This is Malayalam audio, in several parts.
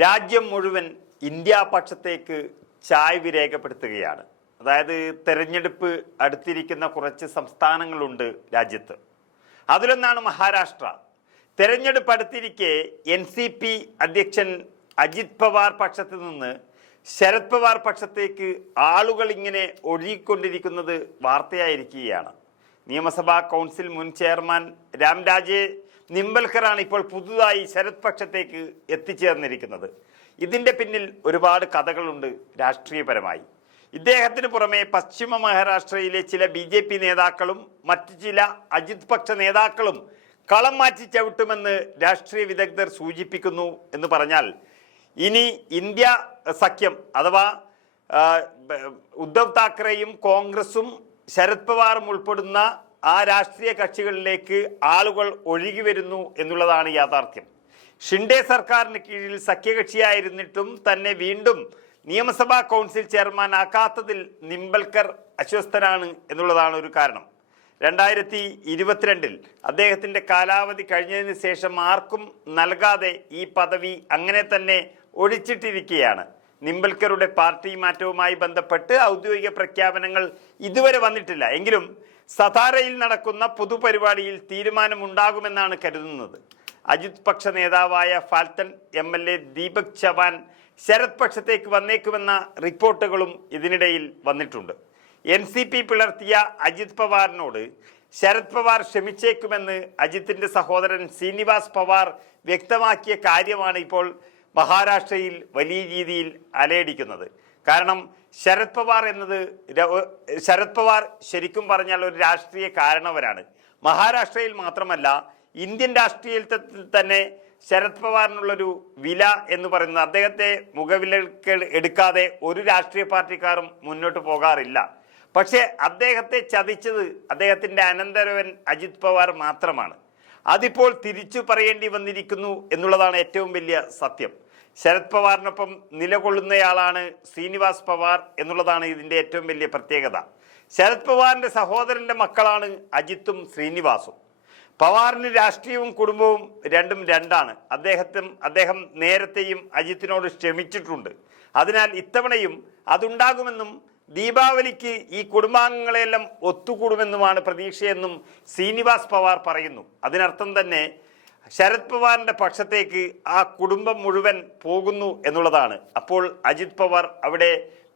രാജ്യം മുഴുവൻ ഇന്ത്യ പക്ഷത്തേക്ക് ചായ്വ് രേഖപ്പെടുത്തുകയാണ്. അതായത് തെരഞ്ഞെടുപ്പ് അടുത്തിരിക്കുന്ന കുറച്ച് സംസ്ഥാനങ്ങളുണ്ട് രാജ്യത്ത്. അതിലൊന്നാണ് മഹാരാഷ്ട്ര. തെരഞ്ഞെടുപ്പ് അടുത്തിരിക്കെ NCP അധ്യക്ഷൻ അജിത് പവാർ പക്ഷത്ത് നിന്ന് ശരത് പവാർ പക്ഷത്തേക്ക് ആളുകൾ ഇങ്ങനെ ഒഴുകിക്കൊണ്ടിരിക്കുന്നത് വാർത്തയായിരിക്കുകയാണ്. നിയമസഭാ കൗൺസിൽ മുൻ ചെയർമാൻ രാംരാജെ നിംബൽക്കറാണ് ഇപ്പോൾ പുതുതായി ശരത് പക്ഷത്തേക്ക് എത്തിച്ചേർന്നിരിക്കുന്നത്. ഇതിൻ്റെ പിന്നിൽ ഒരുപാട് കഥകളുണ്ട് രാഷ്ട്രീയപരമായി. ഇദ്ദേഹത്തിന് പുറമെ പശ്ചിമ മഹാരാഷ്ട്രയിലെ ചില BJP നേതാക്കളും മറ്റു ചില അജിത് പക്ഷ നേതാക്കളും കളം മാറ്റി ചവിട്ടുമെന്ന് രാഷ്ട്രീയ വിദഗ്ധർ സൂചിപ്പിക്കുന്നു. എന്ന് പറഞ്ഞാൽ ഇനി ഇന്ത്യ സഖ്യം അഥവാ ഉദ്ധവ് താക്കറെയും കോൺഗ്രസും ശരത് പവാറും ഉൾപ്പെടുന്ന ആ രാഷ്ട്രീയ കക്ഷികളിലേക്ക് ആളുകൾ ഒഴുകി വരുന്നു എന്നുള്ളതാണ് യാഥാർത്ഥ്യം. ഷിൻഡെ സർക്കാരിന് കീഴിൽ സഖ്യകക്ഷിയായിരുന്നിട്ടും തന്നെ വീണ്ടും നിയമസഭാ കൗൺസിൽ ചെയർമാൻ ആക്കാത്തതിൽ നിംബൽക്കർ അസ്വസ്ഥനാണ് എന്നുള്ളതാണ് ഒരു കാരണം. 2022 അദ്ദേഹത്തിൻ്റെ കാലാവധി കഴിഞ്ഞതിന് ശേഷം ആർക്കും നൽകാതെ ഈ പദവി അങ്ങനെ തന്നെ ഒഴിച്ചിട്ടിരിക്കുകയാണ്. നിംബൽക്കറുടെ പാർട്ടി മാറ്റവുമായി ബന്ധപ്പെട്ട് ഔദ്യോഗിക പ്രഖ്യാപനങ്ങൾ ഇതുവരെ വന്നിട്ടില്ല. എങ്കിലും സതാരയിൽ നടക്കുന്ന പൊതുപരിപാടിയിൽ തീരുമാനമുണ്ടാകുമെന്നാണ് കരുതുന്നത്. അജിത് പക്ഷ നേതാവായ ഫാൽത്തൻ MLA ദീപക് ചവാൻ ശരത് പക്ഷത്തേക്ക് വന്നേക്കുമെന്ന റിപ്പോർട്ടുകളും ഇതിനിടയിൽ വന്നിട്ടുണ്ട്. NCP പിളർത്തിയ അജിത് പവാറിനോട് ശരത് പവാർ ക്ഷമിച്ചേക്കുമെന്ന് അജിത്തിന്റെ സഹോദരൻ ശ്രീനിവാസ് പവാർ വ്യക്തമാക്കിയ കാര്യമാണ് ഇപ്പോൾ മഹാരാഷ്ട്രയിൽ വലിയ രീതിയിൽ അലയടിക്കുന്നത്. കാരണം ശരത് പവാർ ശരിക്കും പറഞ്ഞാൽ ഒരു രാഷ്ട്രീയ കാരണവരാണ്. മഹാരാഷ്ട്രയിൽ മാത്രമല്ല ഇന്ത്യൻ രാഷ്ട്രീയത്തിൽ തന്നെ ശരത് പവാറിനുള്ളൊരു വില എന്ന് പറയുന്നത് അദ്ദേഹത്തെ മുഖവിലക്ക് എടുക്കാതെ ഒരു രാഷ്ട്രീയ പാർട്ടിക്കാരും മുന്നോട്ട് പോകാറില്ല. പക്ഷേ അദ്ദേഹത്തെ ചതിച്ചത് അദ്ദേഹത്തിൻ്റെ അനന്തരവൻ അജിത് പവാർ മാത്രമാണ്. അതിപ്പോൾ തിരിച്ചു പറയേണ്ടി വന്നിരിക്കുന്നു എന്നുള്ളതാണ് ഏറ്റവും വലിയ സത്യം. ശരത് പവാറിനൊപ്പം നിലകൊള്ളുന്നയാളാണ് ശ്രീനിവാസ് പവാർ എന്നുള്ളതാണ് ഇതിൻ്റെ ഏറ്റവും വലിയ പ്രത്യേകത. ശരത് പവാറിൻ്റെ സഹോദരൻ്റെ മക്കളാണ് അജിത്തും ശ്രീനിവാസും. പവാറിന് രാഷ്ട്രീയവും കുടുംബവും രണ്ടാണ്. അദ്ദേഹം നേരത്തെയും അജിത്തിനോട് ക്ഷമിച്ചിട്ടുണ്ട്. അതിനാൽ ഇത്തവണയും അതുണ്ടാകുമെന്നും ദീപാവലിക്ക് ഈ കുടുംബാംഗങ്ങളെല്ലാം ഒത്തുകൂടുമെന്നുമാണ് പ്രതീക്ഷയെന്നും ശ്രീനിവാസ് പവാർ പറയുന്നു. അതിനർത്ഥം തന്നെ ശരത് പവാറിൻ്റെ പക്ഷത്തേക്ക് ആ കുടുംബം മുഴുവൻ പോകുന്നു എന്നുള്ളതാണ്. അപ്പോൾ അജിത് പവാർ അവിടെ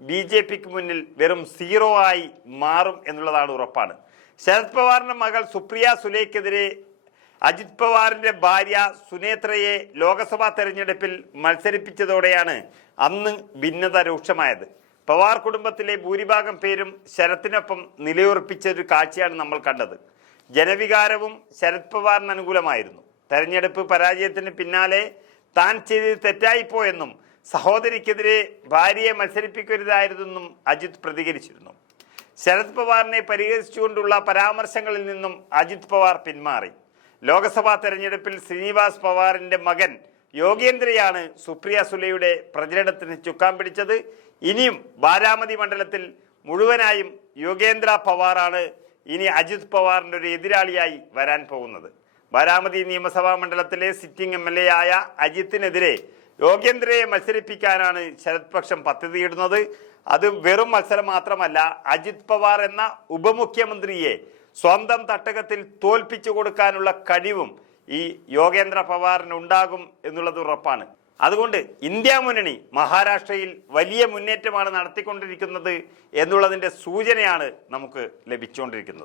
BJPക്ക് മുന്നിൽ വെറും 0 ആയി മാറും എന്നുള്ളതാണ് ഉറപ്പാണ്. ശരത് പവാറിൻ്റെ മകൾ സുപ്രിയ സുലെക്കെതിരെ അജിത് പവാറിൻ്റെ ഭാര്യ സുനേത്രയെ ലോക്സഭാ തെരഞ്ഞെടുപ്പിൽ മത്സരിപ്പിച്ചതോടെയാണ് അന്ന് ഭിന്നത രൂക്ഷമായത്. പവാർ കുടുംബത്തിലെ ഭൂരിഭാഗം പേരും ശരത്തിനൊപ്പം നിലയുറപ്പിച്ച ഒരു കാഴ്ചയാണ് നമ്മൾ കണ്ടത്. ജനവികാരവും ശരത് പവാറിന് അനുകൂലമായിരുന്നു. തെരഞ്ഞെടുപ്പ് പരാജയത്തിന് പിന്നാലെ താൻ ചെയ്തത് തെറ്റായിപ്പോയെന്നും സഹോദരിക്കെതിരെ ഭാര്യയെ മത്സരിപ്പിക്കരുതായിരുന്നെന്നും അജിത് പ്രതികരിച്ചിരുന്നു. ശരത് പവാറിനെ പരിഹസിച്ചുകൊണ്ടുള്ള പരാമർശങ്ങളിൽ നിന്നും അജിത് പവാർ പിന്മാറി. ലോക്സഭാ തെരഞ്ഞെടുപ്പിൽ ശ്രീനിവാസ് പവാറിൻ്റെ മകൻ യോഗേന്ദ്രയാണ് സുപ്രിയ സുലെയുടെ പ്രചരണത്തിന് ചുക്കാൻ പിടിച്ചത്. ഇനിയും ബാരാമതി മണ്ഡലത്തിൽ മുഴുവനായും യോഗേന്ദ്ര പവാറാണ് ഇനി അജിത് പവാറിൻ്റെ ഒരു എതിരാളിയായി വരാൻ പോകുന്നത്. ബാരാമതി നിയമസഭാ മണ്ഡലത്തിലെ സിറ്റിംഗ് MLA ആയ അജിത്തിനെതിരെ യോഗേന്ദ്രയെ മത്സരിപ്പിക്കാനാണ് ശരത് പക്ഷം പദ്ധതിയിടുന്നത്. അത് വെറും മത്സരം മാത്രമല്ല, അജിത് പവാർ എന്ന ഉപമുഖ്യമന്ത്രിയെ സ്വന്തം തട്ടകത്തിൽ തോൽപ്പിച്ചു കൊടുക്കാനുള്ള കഴിവും ഈ യോഗേന്ദ്ര പവാറിനുണ്ടാകും എന്നുള്ളത് ഉറപ്പാണ്. അതുകൊണ്ട് ഇന്ത്യ മുന്നണി മഹാരാഷ്ട്രയിൽ വലിയ മുന്നേറ്റമാണ് നടത്തിക്കൊണ്ടിരിക്കുന്നത് എന്നുള്ളതിൻ്റെ സൂചനയാണ് നമുക്ക് ലഭിച്ചുകൊണ്ടിരിക്കുന്നത്.